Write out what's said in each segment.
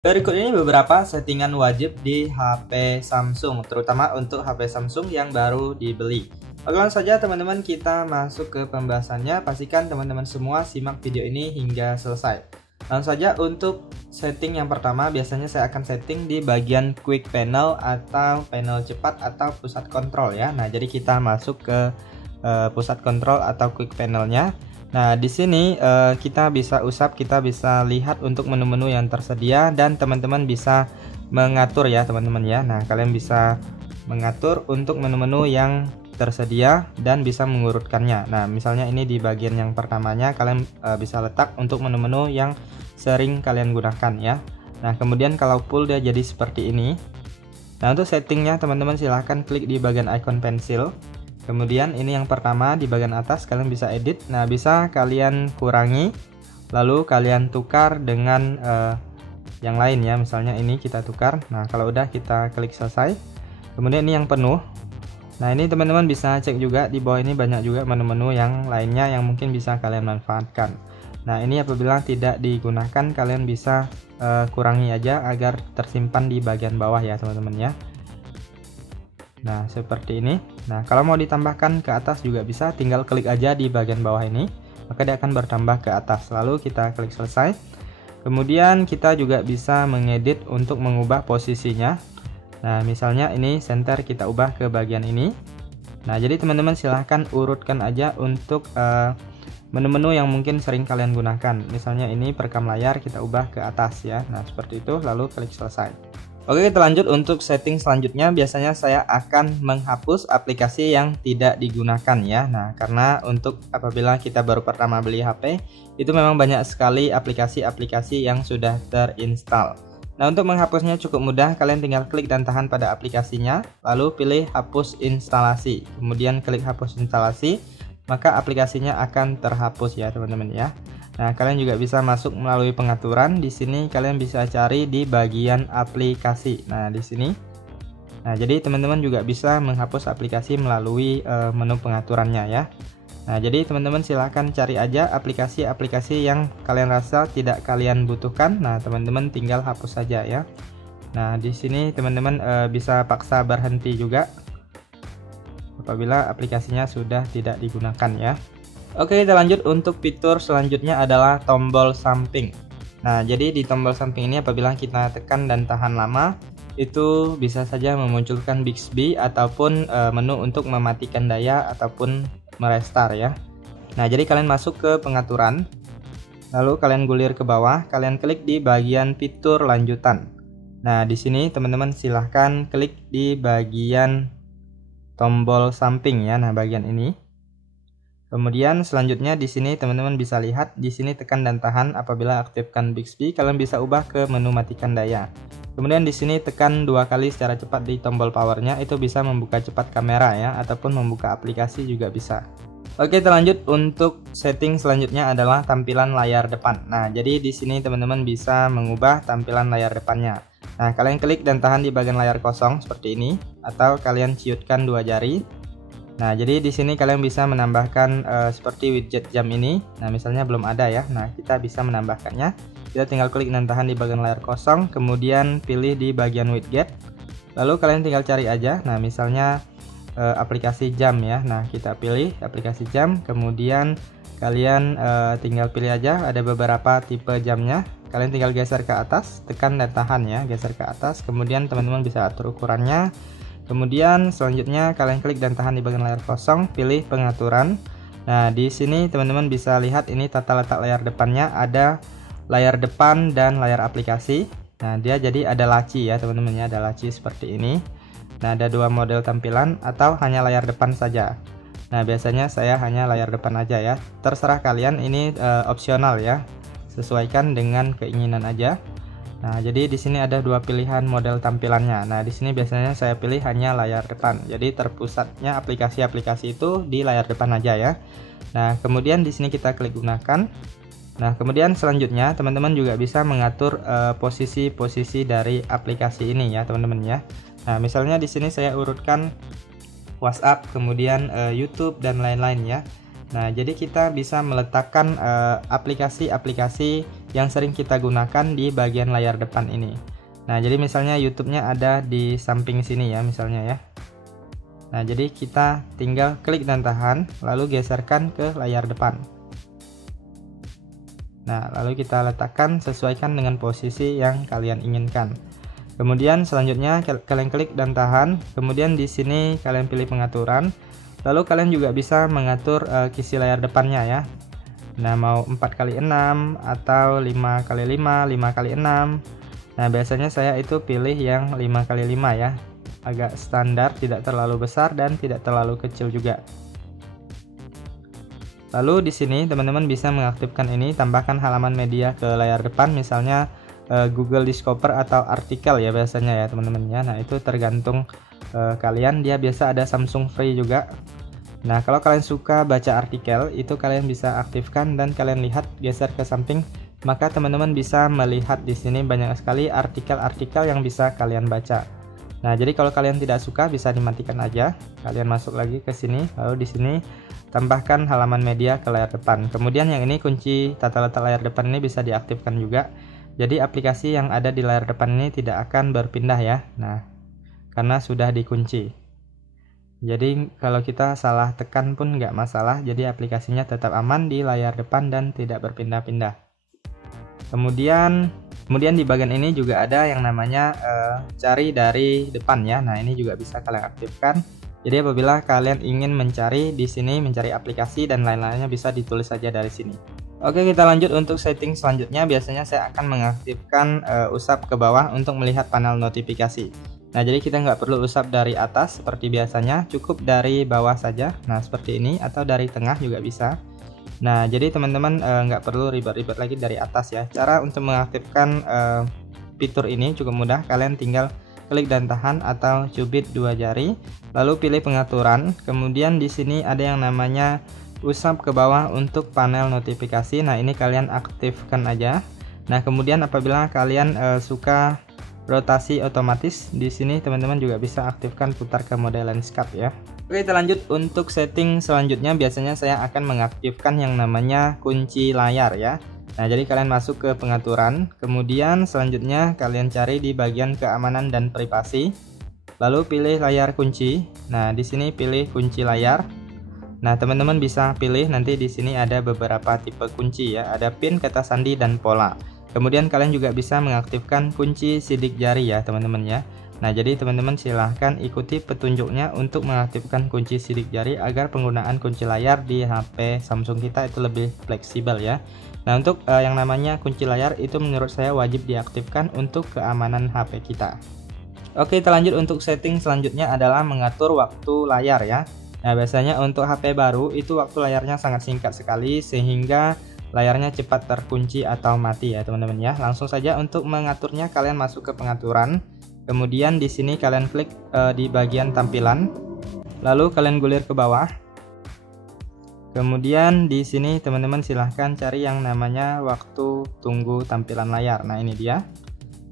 Berikut ini beberapa settingan wajib di HP Samsung, terutama untuk HP Samsung yang baru dibeli. Oke, langsung saja teman-teman kita masuk ke pembahasannya. Pastikan teman-teman semua simak video ini hingga selesai. Langsung saja untuk setting yang pertama, biasanya saya akan setting di bagian quick panel atau panel cepat atau pusat kontrol ya. Nah, jadi kita masuk ke pusat kontrol atau quick panelnya. Nah, di sini kita bisa usap, kita bisa lihat untuk menu-menu yang tersedia dan teman-teman bisa mengatur ya teman-teman ya. Nah, kalian bisa mengatur untuk menu-menu yang tersedia dan bisa mengurutkannya. Nah, misalnya ini di bagian yang pertamanya kalian bisa letak untuk menu-menu yang sering kalian gunakan ya. Nah, kemudian kalau full dia jadi seperti ini. Nah, untuk settingnya teman-teman silahkan klik di bagian icon pensil. Kemudian ini yang pertama di bagian atas kalian bisa edit. Nah, bisa kalian kurangi lalu kalian tukar dengan yang lain ya. Misalnya ini kita tukar. Nah, kalau udah kita klik selesai. Kemudian ini yang penuh. Nah, ini teman-teman bisa cek juga di bawah ini banyak juga menu-menu yang lainnya yang mungkin bisa kalian manfaatkan. Nah, ini apabila tidak digunakan kalian bisa kurangi aja agar tersimpan di bagian bawah ya teman-teman ya. Nah, seperti ini. Nah, kalau mau ditambahkan ke atas juga bisa, tinggal klik aja di bagian bawah ini, maka dia akan bertambah ke atas. Lalu kita klik selesai. Kemudian kita juga bisa mengedit untuk mengubah posisinya. Nah, misalnya ini center kita ubah ke bagian ini. Nah, jadi teman-teman silahkan urutkan aja untuk menu-menu yang mungkin sering kalian gunakan. Misalnya ini perekam layar kita ubah ke atas ya. Nah, seperti itu, lalu klik selesai. Oke, kita lanjut untuk setting selanjutnya. Biasanya saya akan menghapus aplikasi yang tidak digunakan ya. Nah, karena untuk apabila kita baru pertama beli HP, itu memang banyak sekali aplikasi-aplikasi yang sudah terinstall. Nah, untuk menghapusnya cukup mudah. Kalian tinggal klik dan tahan pada aplikasinya, lalu pilih hapus instalasi. Kemudian klik hapus instalasi, maka aplikasinya akan terhapus ya teman-teman ya. Nah, kalian juga bisa masuk melalui pengaturan. Di sini kalian bisa cari di bagian aplikasi. Nah, di sini. Nah, jadi teman-teman juga bisa menghapus aplikasi melalui menu pengaturannya ya. Nah, jadi teman-teman silahkan cari aja aplikasi-aplikasi yang kalian rasa tidak kalian butuhkan. Nah, teman-teman tinggal hapus saja ya. Nah, di sini teman-teman bisa paksa berhenti juga apabila aplikasinya sudah tidak digunakan ya. Oke, kita lanjut untuk fitur selanjutnya adalah tombol samping. Nah, jadi di tombol samping ini apabila kita tekan dan tahan lama, itu bisa saja memunculkan Bixby ataupun menu untuk mematikan daya ataupun merestart ya. Nah, jadi kalian masuk ke pengaturan, lalu kalian gulir ke bawah, kalian klik di bagian fitur lanjutan. Nah, di sini teman-teman silahkan klik di bagian tombol samping ya. Nah, bagian ini. Kemudian selanjutnya di sini teman-teman bisa lihat di sini tekan dan tahan apabila aktifkan Bixby, kalian bisa ubah ke menu matikan daya. Kemudian di sini tekan 2 kali secara cepat di tombol powernya, itu bisa membuka cepat kamera ya ataupun membuka aplikasi juga bisa. Oke, kita lanjut untuk setting selanjutnya adalah tampilan layar depan. Nah, jadi di sini teman-teman bisa mengubah tampilan layar depannya. Nah, kalian klik dan tahan di bagian layar kosong seperti ini atau kalian ciutkan 2 jari. Nah, jadi di sini kalian bisa menambahkan seperti widget jam ini. Nah, misalnya belum ada ya. Nah, kita bisa menambahkannya. Kita tinggal klik dan tahan di bagian layar kosong, kemudian pilih di bagian widget. Lalu kalian tinggal cari aja. Nah, misalnya aplikasi jam ya. Nah, kita pilih aplikasi jam, kemudian kalian tinggal pilih aja. Ada beberapa tipe jamnya. Kalian tinggal geser ke atas, tekan dan tahan ya, geser ke atas. Kemudian teman-teman bisa atur ukurannya. Kemudian selanjutnya kalian klik dan tahan di bagian layar kosong, pilih pengaturan. Nah, di sini teman-teman bisa lihat ini tata letak layar depannya, ada layar depan dan layar aplikasi. Nah, dia jadi ada laci ya teman-teman ya, ada laci seperti ini. Nah, ada 2 model tampilan atau hanya layar depan saja. Nah, biasanya saya hanya layar depan aja ya. Terserah kalian, ini opsional ya. Sesuaikan dengan keinginan aja. Nah, jadi di sini ada 2 pilihan model tampilannya. Nah, di sini biasanya saya pilih hanya layar depan. Jadi terpusatnya aplikasi-aplikasi itu di layar depan aja ya. Nah, kemudian di sini kita klik gunakan. Nah, kemudian selanjutnya teman-teman juga bisa mengatur posisi-posisi dari aplikasi ini ya, teman-teman ya. Nah, misalnya di sini saya urutkan WhatsApp, kemudian YouTube dan lain-lain ya. Nah, jadi kita bisa meletakkan aplikasi-aplikasi yang sering kita gunakan di bagian layar depan ini. Nah, jadi misalnya YouTube-nya ada di samping sini ya, misalnya ya. Nah, jadi kita tinggal klik dan tahan, lalu geserkan ke layar depan. Nah, lalu kita letakkan sesuaikan dengan posisi yang kalian inginkan. Kemudian selanjutnya kalian klik dan tahan, kemudian di sini kalian pilih pengaturan. Lalu kalian juga bisa mengatur kisi layar depannya ya. Nah, mau 4x6 atau 5x5, 5x6. Nah, biasanya saya itu pilih yang 5x5 ya. Agak standar, tidak terlalu besar dan tidak terlalu kecil juga. Lalu di sini teman-teman bisa mengaktifkan ini, tambahkan halaman media ke layar depan, misalnya Google Discover atau artikel ya biasanya ya teman-teman ya. Nah, itu tergantung kalian, dia biasa ada Samsung Free juga. Nah, kalau kalian suka baca artikel, itu kalian bisa aktifkan dan kalian lihat geser ke samping, maka teman-teman bisa melihat di sini banyak sekali artikel-artikel yang bisa kalian baca. Nah, jadi kalau kalian tidak suka bisa dimatikan aja. Kalian masuk lagi ke sini, lalu di sini tambahkan halaman media ke layar depan. Kemudian yang ini kunci tata letak layar depan ini bisa diaktifkan juga. Jadi aplikasi yang ada di layar depan ini tidak akan berpindah ya. Nah, karena sudah dikunci. Jadi kalau kita salah tekan pun nggak masalah, jadi aplikasinya tetap aman di layar depan dan tidak berpindah-pindah. Kemudian di bagian ini juga ada yang namanya cari dari depan ya. Nah, ini juga bisa kalian aktifkan. Jadi apabila kalian ingin mencari di sini, mencari aplikasi dan lain-lainnya, bisa ditulis saja dari sini. Oke, kita lanjut untuk setting selanjutnya. Biasanya saya akan mengaktifkan usap ke bawah untuk melihat panel notifikasi. Nah, jadi kita nggak perlu usap dari atas seperti biasanya, cukup dari bawah saja. Nah, seperti ini, atau dari tengah juga bisa. Nah, jadi teman-teman nggak perlu ribet-ribet lagi dari atas ya. Cara untuk mengaktifkan fitur ini cukup mudah. Kalian tinggal klik dan tahan atau cubit dua jari, lalu pilih pengaturan. Kemudian di sini ada yang namanya usap ke bawah untuk panel notifikasi. Nah, ini kalian aktifkan aja. Nah, kemudian apabila kalian suka rotasi otomatis, di sini teman-teman juga bisa aktifkan putar ke mode landscape ya. Oke, kita lanjut untuk setting selanjutnya. Biasanya saya akan mengaktifkan yang namanya kunci layar ya. Nah, jadi kalian masuk ke pengaturan, kemudian selanjutnya kalian cari di bagian keamanan dan privasi, lalu pilih layar kunci. Nah, di sini pilih kunci layar. Nah, teman-teman bisa pilih nanti di sini ada beberapa tipe kunci ya, ada pin, kata sandi, dan pola. Kemudian kalian juga bisa mengaktifkan kunci sidik jari ya teman-teman ya. Nah, jadi teman-teman silahkan ikuti petunjuknya untuk mengaktifkan kunci sidik jari agar penggunaan kunci layar di HP Samsung kita itu lebih fleksibel ya. Nah, untuk yang namanya kunci layar itu menurut saya wajib diaktifkan untuk keamanan HP kita. Oke, kita lanjut untuk setting selanjutnya adalah mengatur waktu layar ya. Nah, biasanya untuk HP baru itu waktu layarnya sangat singkat sekali sehingga layarnya cepat terkunci atau mati ya teman-teman ya. Langsung saja untuk mengaturnya kalian masuk ke pengaturan. Kemudian di sini kalian klik di bagian tampilan. Lalu kalian gulir ke bawah. Kemudian di sini teman-teman silahkan cari yang namanya waktu tunggu tampilan layar. Nah, ini dia.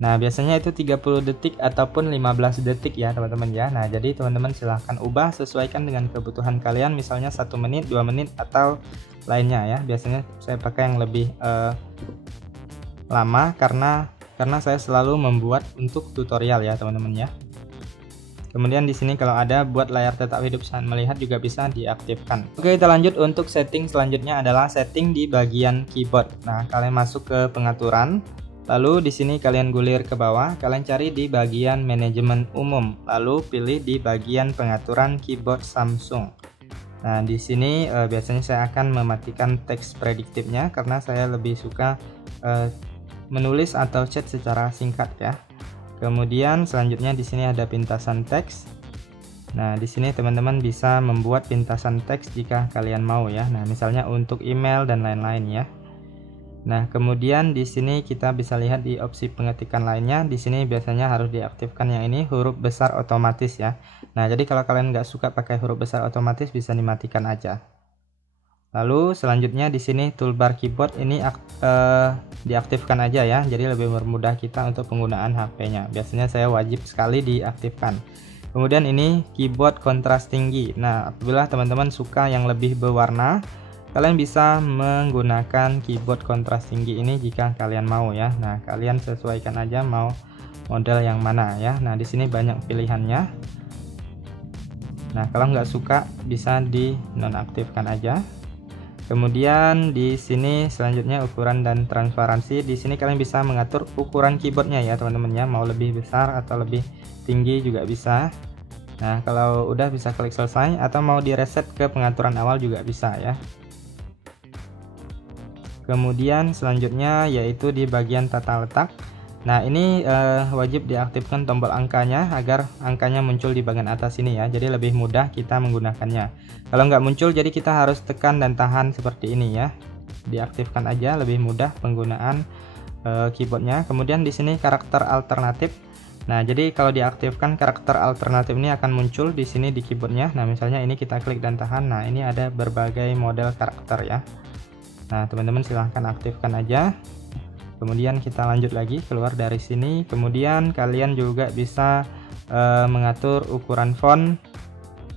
Nah, biasanya itu 30 detik ataupun 15 detik ya teman-teman ya. Nah, jadi teman-teman silahkan ubah sesuaikan dengan kebutuhan kalian, misalnya 1 menit, 2 menit atau lainnya ya. Biasanya saya pakai yang lebih lama karena saya selalu membuat untuk tutorial ya teman-teman ya. Kemudian di sini kalau ada buat layar tetap hidup saat melihat juga bisa diaktifkan. Oke, kita lanjut untuk setting selanjutnya adalah setting di bagian keyboard. Nah, kalian masuk ke pengaturan. Lalu di sini kalian gulir ke bawah, kalian cari di bagian manajemen umum, lalu pilih di bagian pengaturan keyboard Samsung. Nah, di sini biasanya saya akan mematikan teks prediktifnya karena saya lebih suka menulis atau chat secara singkat ya. Kemudian selanjutnya di sini ada pintasan teks. Nah, di sini teman-teman bisa membuat pintasan teks jika kalian mau ya. Nah, misalnya untuk email dan lain-lain ya. Nah, kemudian di sini kita bisa lihat di opsi pengetikan lainnya. Di sini biasanya harus diaktifkan yang ini huruf besar otomatis ya. Nah, jadi kalau kalian nggak suka pakai huruf besar otomatis bisa dimatikan aja. Lalu selanjutnya di sini toolbar keyboard ini diaktifkan aja ya. Jadi lebih mempermudah kita untuk penggunaan HP-nya. Biasanya saya wajib sekali diaktifkan. Kemudian ini keyboard kontras tinggi. Nah, apabila teman-teman suka yang lebih berwarna, kalian bisa menggunakan keyboard kontras tinggi ini jika kalian mau ya. Nah, kalian sesuaikan aja mau model yang mana ya. Nah, di sini banyak pilihannya. Nah, kalau nggak suka bisa di nonaktifkan aja. Kemudian di sini selanjutnya ukuran dan transparansi. Di sini kalian bisa mengatur ukuran keyboardnya ya teman-teman ya, mau lebih besar atau lebih tinggi juga bisa. Nah, kalau udah bisa klik selesai, atau mau di reset ke pengaturan awal juga bisa ya. Kemudian selanjutnya yaitu di bagian tata letak. Nah, ini wajib diaktifkan tombol angkanya agar angkanya muncul di bagian atas ini ya, jadi lebih mudah kita menggunakannya. Kalau nggak muncul, jadi kita harus tekan dan tahan seperti ini ya. Diaktifkan aja, lebih mudah penggunaan keyboardnya. Kemudian di sini karakter alternatif. Nah, jadi kalau diaktifkan karakter alternatif ini akan muncul di sini di keyboardnya. Nah, misalnya ini kita klik dan tahan. Nah, ini ada berbagai model karakter ya. Nah, teman-teman silahkan aktifkan aja. Kemudian kita lanjut lagi keluar dari sini. Kemudian kalian juga bisa mengatur ukuran font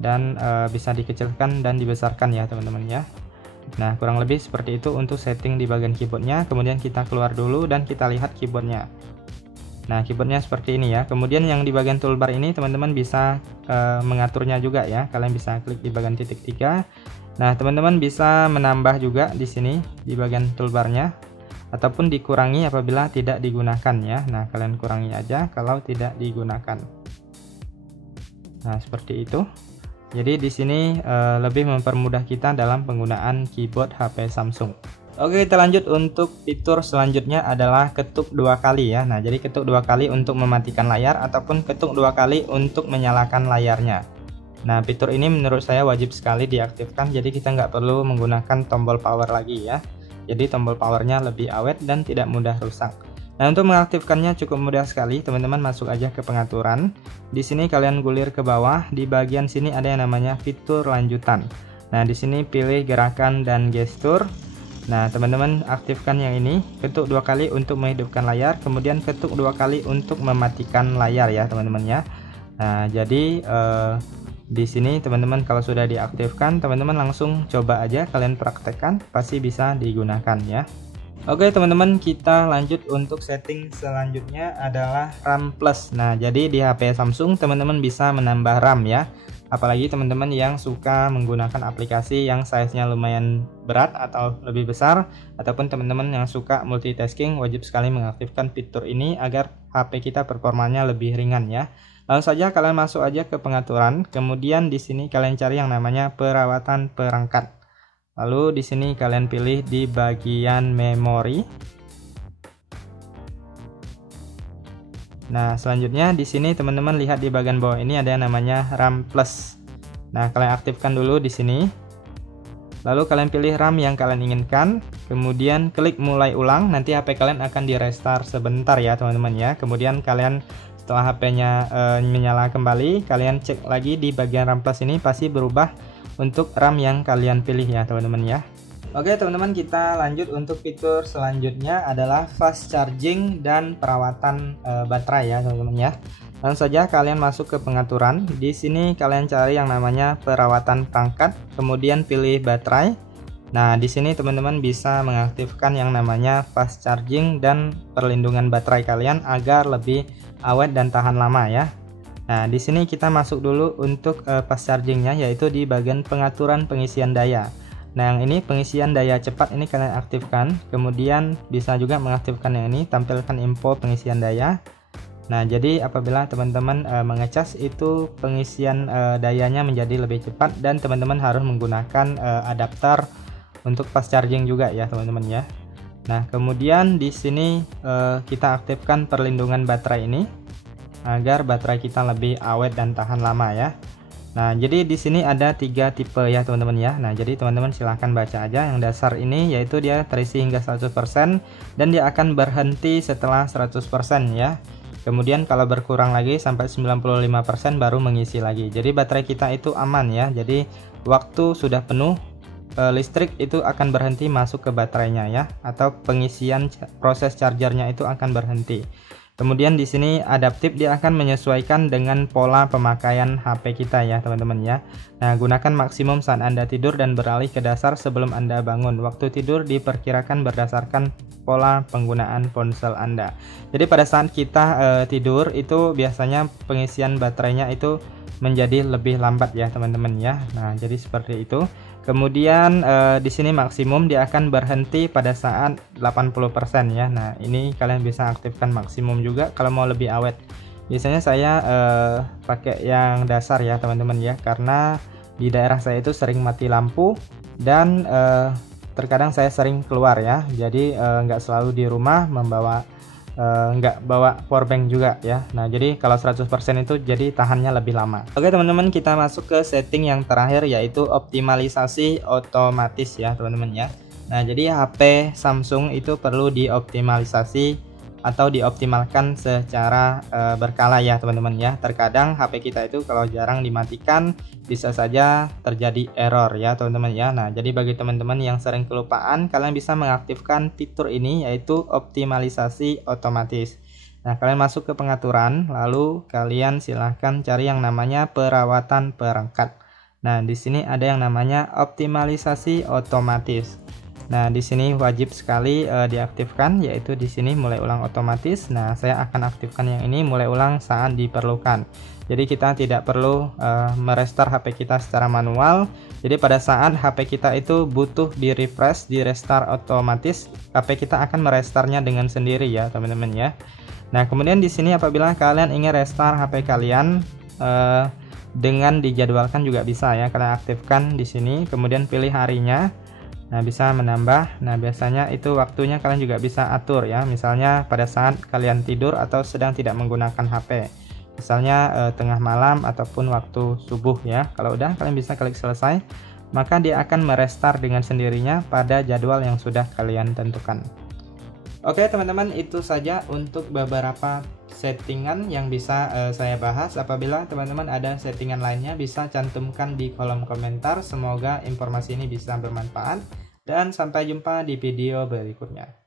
dan bisa dikecilkan dan dibesarkan ya teman-teman ya. Nah, kurang lebih seperti itu untuk setting di bagian keyboardnya. Kemudian kita keluar dulu dan kita lihat keyboardnya. Nah, keyboardnya seperti ini ya. Kemudian yang di bagian toolbar ini teman-teman bisa mengaturnya juga ya. Kalian bisa klik di bagian titik 3. Nah, teman-teman bisa menambah juga di sini di bagian toolbarnya, ataupun dikurangi apabila tidak digunakan ya. Nah, kalian kurangi aja kalau tidak digunakan. Nah, seperti itu. Jadi di sini lebih mempermudah kita dalam penggunaan keyboard HP Samsung. Oke, kita lanjut untuk fitur selanjutnya adalah ketuk 2 kali ya. Nah, jadi ketuk 2 kali untuk mematikan layar ataupun ketuk 2 kali untuk menyalakan layarnya. Nah, fitur ini menurut saya wajib sekali diaktifkan, jadi kita nggak perlu menggunakan tombol power lagi ya. Jadi tombol powernya lebih awet dan tidak mudah rusak. Nah, untuk mengaktifkannya cukup mudah sekali, teman-teman masuk aja ke pengaturan. Di sini kalian gulir ke bawah, di bagian sini ada yang namanya fitur lanjutan. Nah, di sini pilih gerakan dan gestur. Nah, teman-teman aktifkan yang ini, ketuk 2 kali untuk menghidupkan layar, kemudian ketuk 2 kali untuk mematikan layar ya, teman-teman ya. Nah, jadi di sini teman-teman kalau sudah diaktifkan, teman-teman langsung coba aja, kalian praktekkan, pasti bisa digunakan ya. Oke teman-teman, kita lanjut untuk setting selanjutnya adalah RAM plus. Nah, jadi di HP Samsung teman-teman bisa menambah RAM ya. Apalagi teman-teman yang suka menggunakan aplikasi yang size-nya lumayan berat atau lebih besar, ataupun teman-teman yang suka multitasking, wajib sekali mengaktifkan fitur ini agar HP kita performanya lebih ringan ya. Langsung saja kalian masuk aja ke pengaturan, kemudian di sini kalian cari yang namanya perawatan perangkat. Lalu di sini kalian pilih di bagian memori. Nah, selanjutnya di sini teman-teman lihat di bagian bawah ini ada yang namanya RAM plus. Nah, kalian aktifkan dulu di sini. Lalu kalian pilih RAM yang kalian inginkan, kemudian klik mulai ulang. Nanti HP kalian akan di restart sebentar ya teman-teman ya. Kemudian kalian setelah HP-nya menyala kembali, kalian cek lagi di bagian RAM plus ini, pasti berubah untuk RAM yang kalian pilih ya teman-teman ya. Oke teman-teman, kita lanjut untuk fitur selanjutnya adalah fast charging dan perawatan baterai ya teman-teman ya. Langsung saja kalian masuk ke pengaturan. Di sini kalian cari yang namanya perawatan perangkat, kemudian pilih baterai. Nah, di sini teman-teman bisa mengaktifkan yang namanya fast charging dan perlindungan baterai kalian agar lebih awet dan tahan lama ya. Nah, di sini kita masuk dulu untuk fast chargingnya, yaitu di bagian pengaturan pengisian daya. Nah, yang ini pengisian daya cepat ini kalian aktifkan. Kemudian bisa juga mengaktifkan yang ini, tampilkan info pengisian daya. Nah, jadi apabila teman-teman mengecas itu pengisian dayanya menjadi lebih cepat, dan teman-teman harus menggunakan adapter untuk fast charging juga ya teman-teman ya. Nah, kemudian di sini kita aktifkan perlindungan baterai ini agar baterai kita lebih awet dan tahan lama ya. Nah, jadi di sini ada 3 tipe ya teman-teman ya. Nah, jadi teman-teman silahkan baca aja. Yang dasar ini yaitu dia terisi hingga 100% dan dia akan berhenti setelah 100% ya. Kemudian kalau berkurang lagi sampai 95% baru mengisi lagi. Jadi baterai kita itu aman ya. Jadi waktu sudah penuh, listrik itu akan berhenti masuk ke baterainya ya, atau pengisian proses chargernya itu akan berhenti. Kemudian di sini adaptif, dia akan menyesuaikan dengan pola pemakaian HP kita ya teman-teman ya. Nah, gunakan maksimum saat Anda tidur dan beralih ke dasar sebelum Anda bangun. Waktu tidur diperkirakan berdasarkan pola penggunaan ponsel Anda. Jadi pada saat kita tidur itu biasanya pengisian baterainya itu menjadi lebih lambat ya teman-teman ya. Nah, jadi seperti itu. Kemudian di sini maksimum dia akan berhenti pada saat 80% ya. Nah, ini kalian bisa aktifkan maksimum juga kalau mau lebih awet. Biasanya saya pakai yang dasar ya teman-teman ya, karena di daerah saya itu sering mati lampu dan terkadang saya sering keluar ya. Jadi nggak selalu di rumah membawa nggak bawa powerbank juga ya. Nah, jadi kalau 100% itu jadi tahannya lebih lama. Oke teman-teman, kita masuk ke setting yang terakhir, yaitu optimalisasi otomatis ya teman-teman ya. Nah, jadi HP Samsung itu perlu dioptimalisasi atau dioptimalkan secara berkala ya teman-teman ya. Terkadang HP kita itu kalau jarang dimatikan bisa saja terjadi error ya teman-teman ya. Nah, jadi bagi teman-teman yang sering kelupaan, kalian bisa mengaktifkan fitur ini, yaitu optimalisasi otomatis. Nah, kalian masuk ke pengaturan, lalu kalian silahkan cari yang namanya perawatan perangkat. Nah, di sini ada yang namanya optimalisasi otomatis. Nah, di sini wajib sekali diaktifkan, yaitu di sini mulai ulang otomatis. Nah, saya akan aktifkan yang ini, mulai ulang saat diperlukan. Jadi kita tidak perlu merestart HP kita secara manual. Jadi pada saat HP kita itu butuh di refresh, di restart otomatis, HP kita akan merestartnya dengan sendiri ya teman-teman ya. Nah, kemudian di sini apabila kalian ingin restart HP kalian dengan dijadwalkan juga bisa ya. Kalian aktifkan di sini, kemudian pilih harinya. Nah, bisa menambah. Nah, biasanya itu waktunya kalian juga bisa atur ya. Misalnya pada saat kalian tidur atau sedang tidak menggunakan HP. Misalnya tengah malam ataupun waktu subuh ya. Kalau udah, kalian bisa klik selesai. Maka dia akan merestart dengan sendirinya pada jadwal yang sudah kalian tentukan. Oke teman-teman, itu saja untuk beberapa settingan yang bisa saya bahas. Apabila teman-teman ada settingan lainnya, bisa cantumkan di kolom komentar. Semoga informasi ini bisa bermanfaat, dan sampai jumpa di video berikutnya.